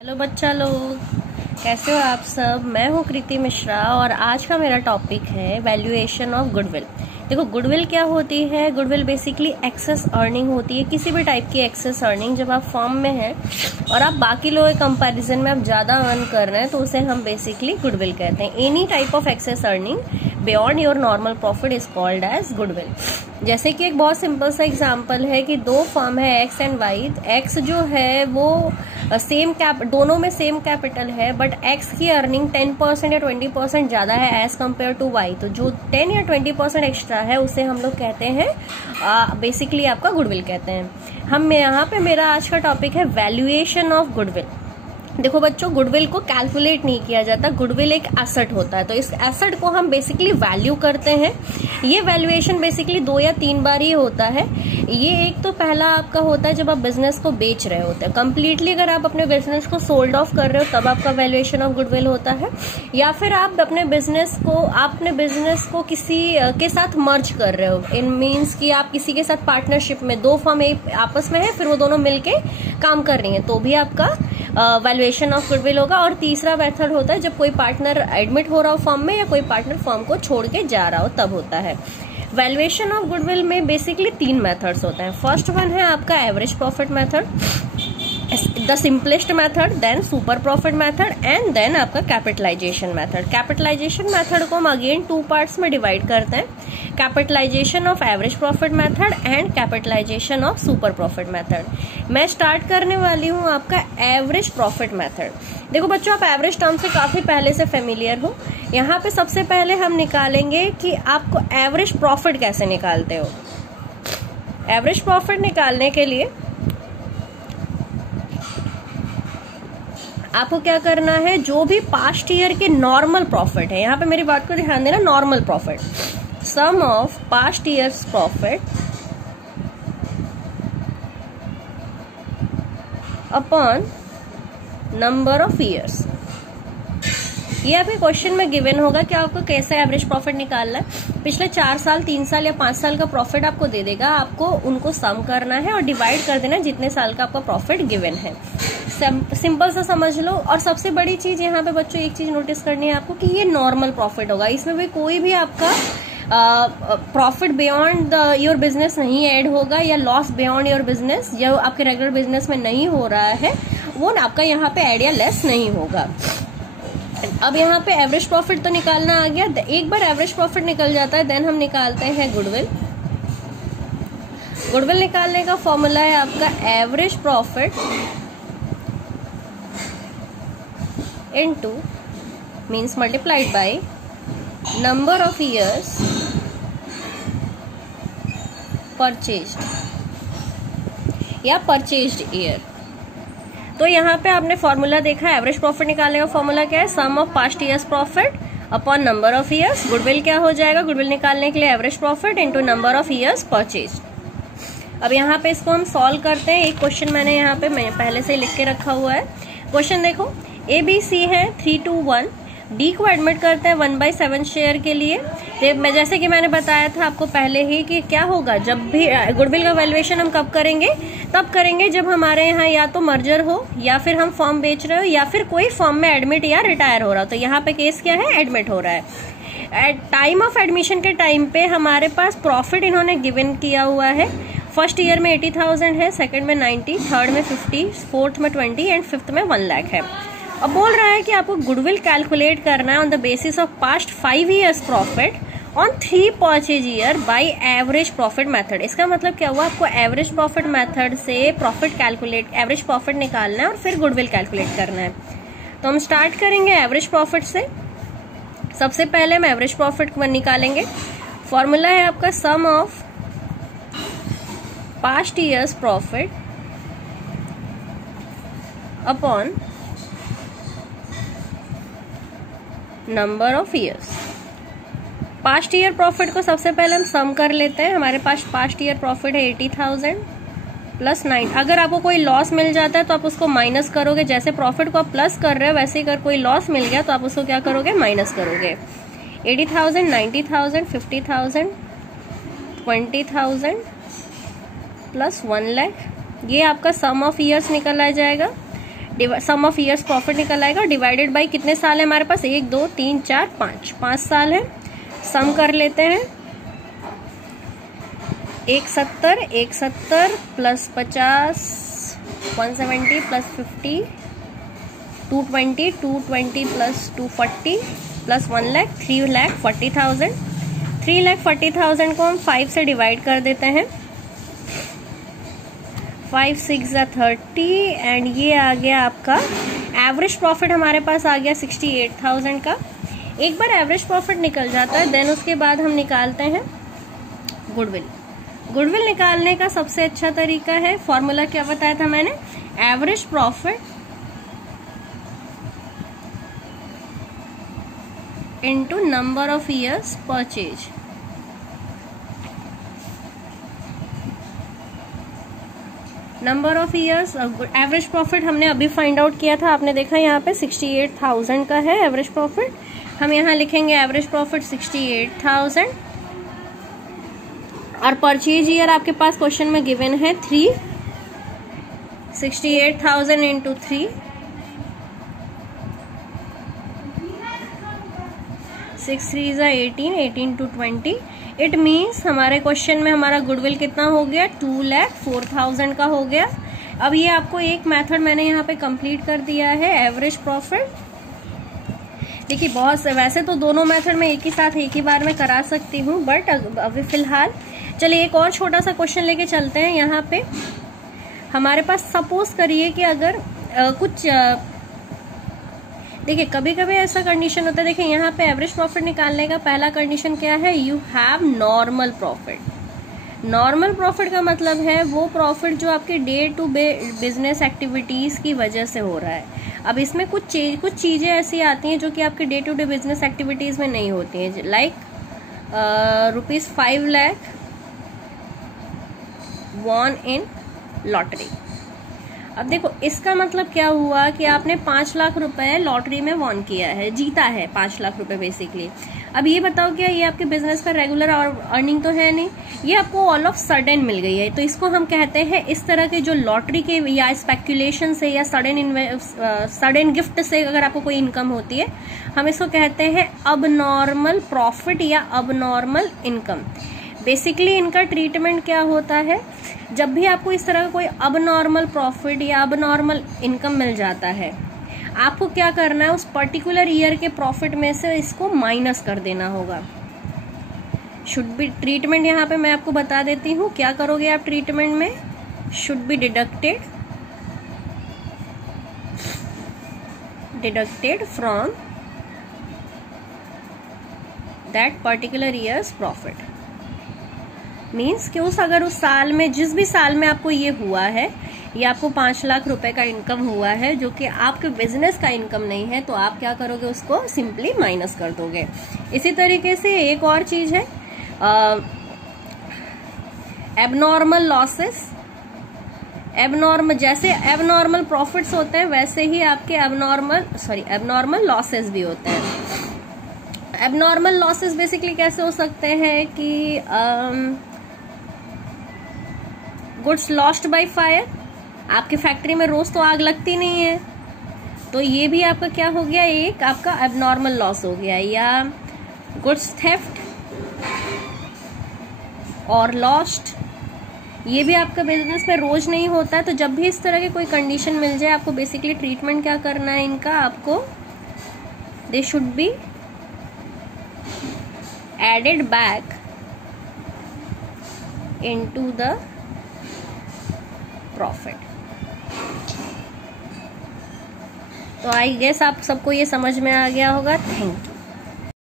Hello बच्चा लोग, कैसे हो आप सब। मैं हूँ कृति मिश्रा और आज का मेरा टॉपिक है वैल्यूएशन ऑफ गुडविल। देखो, गुडविल क्या होती है। गुडविल बेसिकली एक्सेस अर्निंग होती है, किसी भी टाइप की एक्सेस अर्निंग। जब आप फर्म में हैं और आप बाकी लोगों के कंपैरिजन में आप ज्यादा अर्न कर रहे हैं तो उसे हम बेसिकली गुडविल कहते हैं। Any type of excess earning beyond your normal profit is called as goodwill. जैसे कि एक बहुत सिंपल सा एग्जांपल है कि दो फर्म है एक्स एंड वाई। एक्स जो है वो सेम दोनों में सेम कैपिटल है, बट एक्स की अर्निंग 10% या 20% ज्यादा है एज कम्पेयर टू वाई। तो जो 10 या 20% एक्स्ट्रा है उसे हम लोग कहते हैं बेसिकली आपका गुडविल कहते हैं। हम यहाँ पे मेरा आज का टॉपिक है वैल्यूएशन ऑफ गुडविल। देखो बच्चों, गुडविल को कैलकुलेट नहीं किया जाता। गुडविल एक एसेट होता है, तो इस एसेट को हम बेसिकली वैल्यू करते हैं। ये वैल्यूएशन बेसिकली 2 या 3 बार ही होता है। ये एक तो पहला आपका होता है जब आप बिजनेस को बेच रहे होते हैं। कंप्लीटली अगर आप अपने बिजनेस को सोल्ड ऑफ कर रहे हो तब आपका वैल्यूएशन ऑफ गुडविल होता है, या फिर आप अपने बिजनेस को किसी के साथ मर्ज कर रहे हो। इन मीन्स कि आप किसी के साथ पार्टनरशिप में, दो फर्म आपस में है, फिर वो दोनों मिलके काम कर रही है, तो भी आपका वैल्यूएशन ऑफ गुडविल होगा। और तीसरा मेथड होता है जब कोई पार्टनर एडमिट हो रहा हो फर्म में या कोई पार्टनर फर्म को छोड़ के जा रहा हो, तब होता है। वैल्यूएशन ऑफ गुडविल में बेसिकली 3 मेथड्स होते हैं। फर्स्ट वन है आपका average profit method, the simplest method, then super profit method and then आपका कैपिटलाइजेशन मेथड। कैपिटलाइजेशन मेथड को हम अगेन 2 पार्ट्स में डिवाइड करते हैं, capitalisation of average profit method and capitalisation of super profit method. मैं start करने वाली हूँ आपका एवरेज प्रॉफिट मेथड। देखो बच्चों, आप एवरेज टर्म से काफी पहले से फेमिलियर हो। यहाँ पे सबसे पहले हम निकालेंगे कि आपको एवरेज प्रॉफिट कैसे निकालते हो। एवरेज प्रॉफिट निकालने के लिए आपको क्या करना है, जो भी पास्ट ईयर के नॉर्मल प्रॉफिट है, यहाँ पे मेरी बात को ध्यान देना, normal profit, sum of past years profit upon number of years. ये आपके क्वेश्चन में गिवन होगा कि आपको कैसे एवरेज प्रॉफिट निकालना है। पिछले 4 साल, 3 साल या 5 साल का प्रॉफिट आपको दे देगा, आपको उनको सम करना है और डिवाइड कर देना जितने साल का आपका प्रॉफिट गिवन है। सिंपल सा समझ लो। और सबसे बड़ी चीज यहाँ पे बच्चों एक चीज नोटिस करनी है आपको कि ये नॉर्मल प्रॉफिट होगा, इसमें भी कोई भी आपका प्रॉफिट बियॉन्ड योर बिजनेस नहीं ऐड होगा, या लॉस बियॉन्ड योर बिजनेस जो आपके रेगुलर बिजनेस में नहीं हो रहा है वो आपका यहाँ पे ऐड या लेस नहीं होगा। अब यहाँ पे एवरेज प्रॉफिट तो निकालना आ गया। एक बार एवरेज प्रॉफिट निकल जाता है देन हम निकालते हैं गुडविल। गुडविल निकालने का फॉर्मूला है आपका average profit into means multiplied by number of years purchased या परचेज्ड ईयर। तो यहाँ पे आपने फॉर्मूला देखा, एवरेज प्रॉफिट निकालने का फॉर्मूला क्या है, sum of past years profit upon number of years. Goodwill क्या हो जाएगा, गुडविल निकालने के लिए average profit into number of years purchased. अब यहाँ पे इसको हम सॉल्व करते हैं। एक क्वेश्चन मैंने यहाँ पे पहले से लिख के रखा हुआ है। क्वेश्चन देखो, ABC है 3 to 1, D को एडमिट करते हैं 1/7 शेयर के लिए। जैसे कि मैंने बताया था आपको पहले ही कि क्या होगा, जब भी गुडविल का वैल्यूएशन हम कब करेंगे, तब करेंगे जब हमारे यहाँ या तो मर्जर हो, या फिर हम फॉर्म बेच रहे हो, या फिर कोई फॉर्म में एडमिट या रिटायर हो रहा हो। तो यहाँ पे केस क्या है, एडमिट हो रहा है। एट टाइम ऑफ एडमिशन के टाइम पे हमारे पास प्रॉफिट इन्होंने गिवन किया हुआ है। फर्स्ट ईयर में 80,000 है, सेकंड में 90, थर्ड में 50, फोर्थ में 20 एंड फिफ्थ में 1 लाख है। अब बोल रहा है कि आपको गुडविल कैलकुलेट करना है on the basis of past 5 years profit on 3 purchase year by average profit method. इसका मतलब क्या हुआ, आपको एवरेज प्रॉफिट मेथड से एवरेज प्रॉफिट निकालना है और फिर गुडविल कैलकुलेट करना है। तो हम स्टार्ट करेंगे एवरेज प्रॉफिट से। सबसे पहले हम एवरेज प्रॉफिट निकालेंगे। फॉर्मूला है आपका sum of past years profit upon number of years. Past year profit को सबसे पहले हम सम कर लेते हैं। हमारे पास पास्ट ईयर प्रॉफिट है 80,000 प्लस 9। अगर आपको कोई लॉस मिल जाता है तो आप उसको माइनस करोगे। जैसे प्रॉफिट को आप प्लस कर रहे हो वैसे ही अगर कोई लॉस मिल गया तो आप उसको क्या करोगे, माइनस करोगे। 80,000, 90,000, 50,000, 20,000 प्लस 1 लाख, ये आपका सम ऑफ ईयर्स निकल आ जाएगा। सम ऑफ ईयर्स प्रॉफिट निकल आएगा, डिवाइडेड बाई कितने साल है हमारे पास, 1 2 3 4 5, 5 साल है। सम कर लेते हैं, 170 plus 50 170 plus 50 220 plus 240 plus 1 lakh 3,40,000। 3,40,000 को हम 5 से डिवाइड कर देते हैं, 5 6 30 एंड ये आ गया आपका एवरेज प्रॉफिट हमारे पास आ गया 68,000 का। एक बार एवरेज प्रॉफिट निकल जाता है देन उसके बाद हम निकालते हैं गुडविल। गुडविल निकालने का सबसे अच्छा तरीका है, फॉर्मूला क्या बताया था मैंने, average profit into number of years purchase. Number of years, average profit हमने अभी फाइंड आउट किया था, आपने देखा यहाँ पे 68,000 का है एवरेज प्रॉफिट। हम यहाँ लिखेंगे एवरेज प्रॉफिट 68,000 और परचेज ईयर आपके पास क्वेश्चन में गिवन है 3, 68,000 into 3, 6 3 is 18, 18 to 20। It means हमारे क्वेश्चन में हमारा गुडविल कितना हो गया, 2,04,000 का हो गया। अब ये आपको एक मेथड मैंने यहाँ पे कंप्लीट कर दिया है, एवरेज प्रॉफिट। देखिए बहुत से, वैसे तो दोनों मेथड में एक ही साथ एक ही बार में करा सकती हूँ, बट अभी फिलहाल चलिए एक और छोटा सा क्वेश्चन लेके चलते हैं। यहाँ पे हमारे पास सपोज करिए कि अगर कुछ देखिए कभी कभी ऐसा कंडीशन होता है, देखिए यहाँ पे एवरेज प्रॉफिट निकालने का पहला कंडीशन क्या है, you have normal profit. Normal profit का मतलब है वो प्रॉफिट जो आपके day to day business activities की वजह से हो रहा है। अब इसमें कुछ चीजें ऐसी आती हैं जो कि आपके day to day business activities में नहीं होती हैं, like ₹5 lakh won in lottery. अब देखो इसका मतलब क्या हुआ कि आपने 5 लाख रुपए लॉटरी में वॉन किया है, जीता है 5 लाख रुपए बेसिकली। अब ये बताओ क्या ये आपके बिजनेस का रेगुलर अर्निंग तो है नहीं, ये आपको ऑल ऑफ सडन मिल गई है। तो इसको हम कहते हैं, इस तरह के जो लॉटरी के या स्पेक्यूलेशन से या सडन गिफ्ट से अगर आपको कोई इनकम होती है, हम इसको कहते हैं अबनॉर्मल प्रॉफिट या अबनॉर्मल इनकम। बेसिकली इनका ट्रीटमेंट क्या होता है, जब भी आपको इस तरह का कोई अबनॉर्मल प्रॉफिट या अबनॉर्मल इनकम मिल जाता है, आपको क्या करना है, उस पर्टिकुलर ईयर के प्रॉफिट में से इसको माइनस कर देना होगा। शुड बी ट्रीटमेंट यहाँ पे मैं आपको बता देती हूँ, क्या करोगे आप ट्रीटमेंट में, should be deducted from that particular years profit. Means कि अगर उस साल में, जिस भी साल में आपको ये हुआ है, ये आपको 5 लाख रुपए का इनकम हुआ है जो कि आपके बिजनेस का इनकम नहीं है, तो आप क्या करोगे, उसको सिंपली माइनस कर दोगे। इसी तरीके से एक और चीज है एबनॉर्मल लॉसेस। जैसे एबनॉर्मल प्रॉफिट्स होते हैं वैसे ही आपके एबनॉर्मल लॉसेस भी होते हैं। एबनॉर्मल लॉसेस बेसिकली कैसे हो सकते हैं कि गुड्स लॉस्ट बाय फायर, आपके फैक्ट्री में रोज तो आग लगती नहीं है, तो ये भी आपका क्या हो गया, एक आपका एबनॉर्मल लॉस हो गया। या गुड्स थेफ्ट और लॉस्ट, ये भी आपका बिजनेस में रोज नहीं होता है। तो जब भी इस तरह की कोई कंडीशन मिल जाए, आपको बेसिकली ट्रीटमेंट क्या करना है इनका, आपको they should be added back into the profit. तो आई गेस आप सबको ये समझ में आ गया होगा। Thank you.